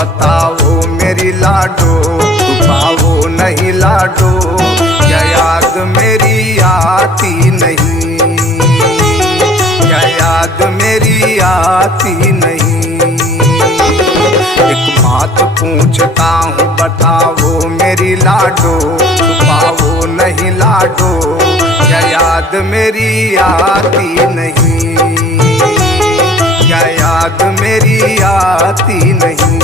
बताओ मेरी लाडो, छुपाओ नहीं लाडो, क्या याद मेरी आती नहीं, क्या याद मेरी आती नहीं। एक बात पूछता हूँ बताओ मेरी लाडो, छुपाओ नहीं लाडो, क्या याद मेरी आती नहीं, क्या याद मेरी आती नहीं।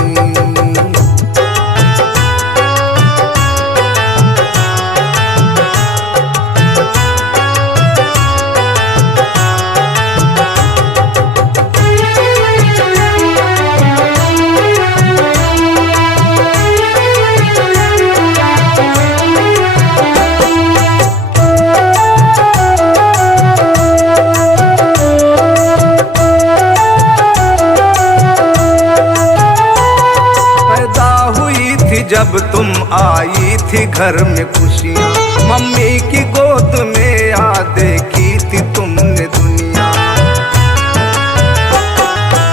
जब तुम आई थी घर में खुशियाँ, मम्मी की गोद में आ देखी थी तुमने दुनिया।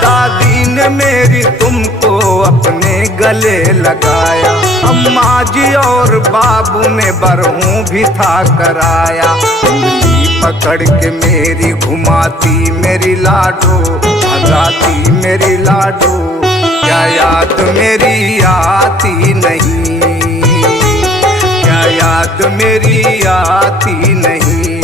दादी ने मेरी तुमको अपने गले लगाया, अम्मा जी और बाबू ने बरहूं भी था कराया। उंगली पकड़ के मेरी घुमाती मेरी लाडो, भगाती मेरी लाडो, क्या याद मेरी आती नहीं, क्या याद मेरी आती नहीं।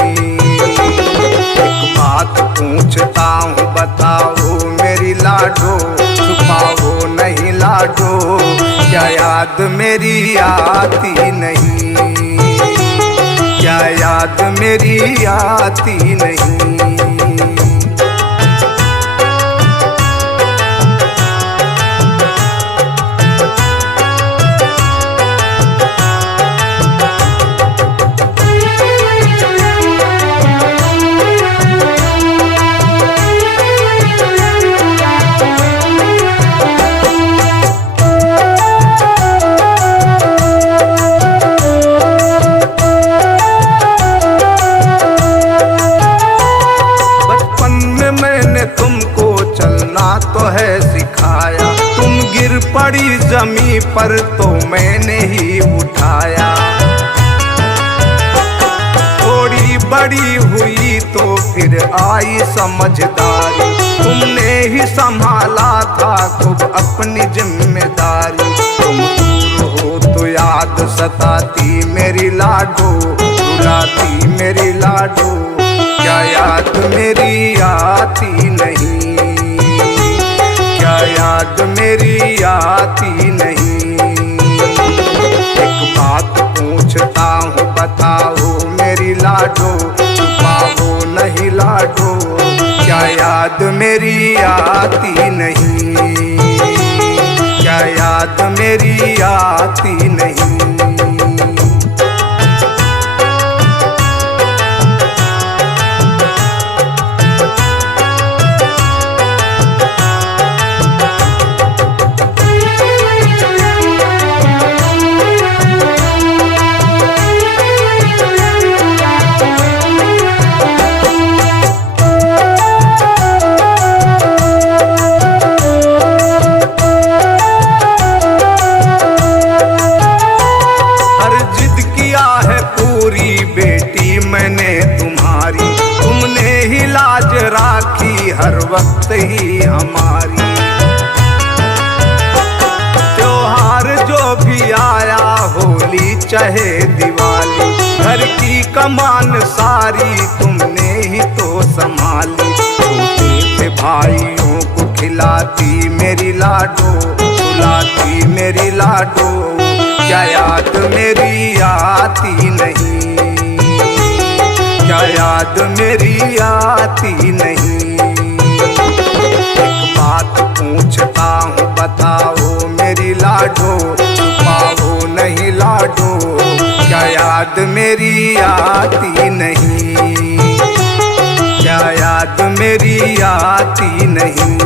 एक बात पूछता हूँ बताओ मेरी लाडो, छुपाओ नहीं लाडो, क्या याद मेरी आती नहीं, क्या याद मेरी आती नहीं। तो है सिखाया, तुम गिर पड़ी जमी पर तो मैंने ही उठाया। थोड़ी बड़ी हुई तो फिर आई समझदारी, तुमने ही संभाला था खूब अपनी जिम्मेदारी। तुम दूर हो तो याद सताती मेरी लाडो, रुलाती मेरी लाडो, क्या याद मेरी आती नहीं, क्या याद मेरी आती नहीं। एक बात पूछता हूँ बताओ मेरी लाडो, छुपाओ नहीं लाडो, क्या याद मेरी आती नहीं, क्या याद मेरी आती नहीं। मैंने तुम्हारी, तुमने ही लाज राखी हर वक्त ही हमारी। त्योहार जो भी आया, होली चाहे दिवाली, घर की कमान सारी तुमने ही तो संभाली। छोटे थे भाइयों को खिलाती मेरी लाडो, सुलाती मेरी लाडो, क्या याद मेरी आती नहीं, क्या याद मेरी आती नहीं। एक बात पूछता हूँ बताओ मेरी लाडो, छुपाओ नहीं लाडो, क्या याद मेरी आती नहीं, क्या याद मेरी आती नहीं।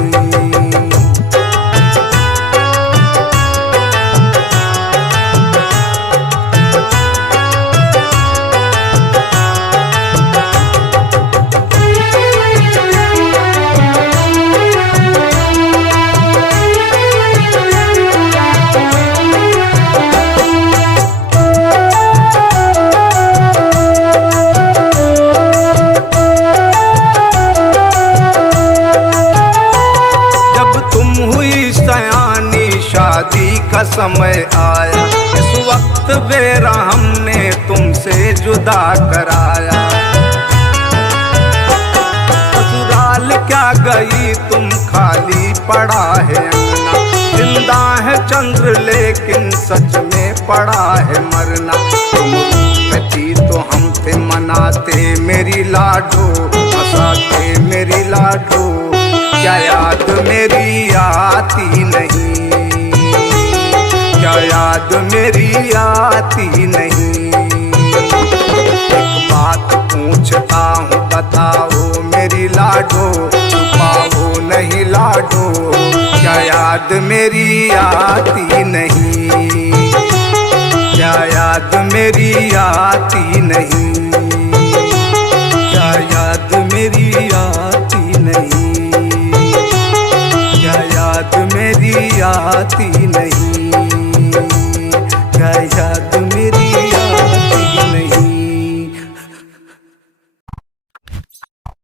शादी का समय आया, इस वक्त बेरहम ने तुमसे जुदा कराया। ससुराल क्या गई तुम, खाली पड़ा है अंगना, जिंदा है चंद्र लेकिन सच में पड़ा है मरना। तुम रूठती तो हम थे मनाते मेरी लाडो, हंसाते मेरी लाडो, क्या याद मेरी आती नहीं, क्या याद मेरी आती नहीं। एक बात पूछता हूँ बताओ मेरी लाडो, छुपाओ नहीं लाडो, क्या याद मेरी आती नहीं, क्या याद मेरी आती नहीं, क्या याद मेरी आती नहीं, क्या याद मेरी आती नहीं।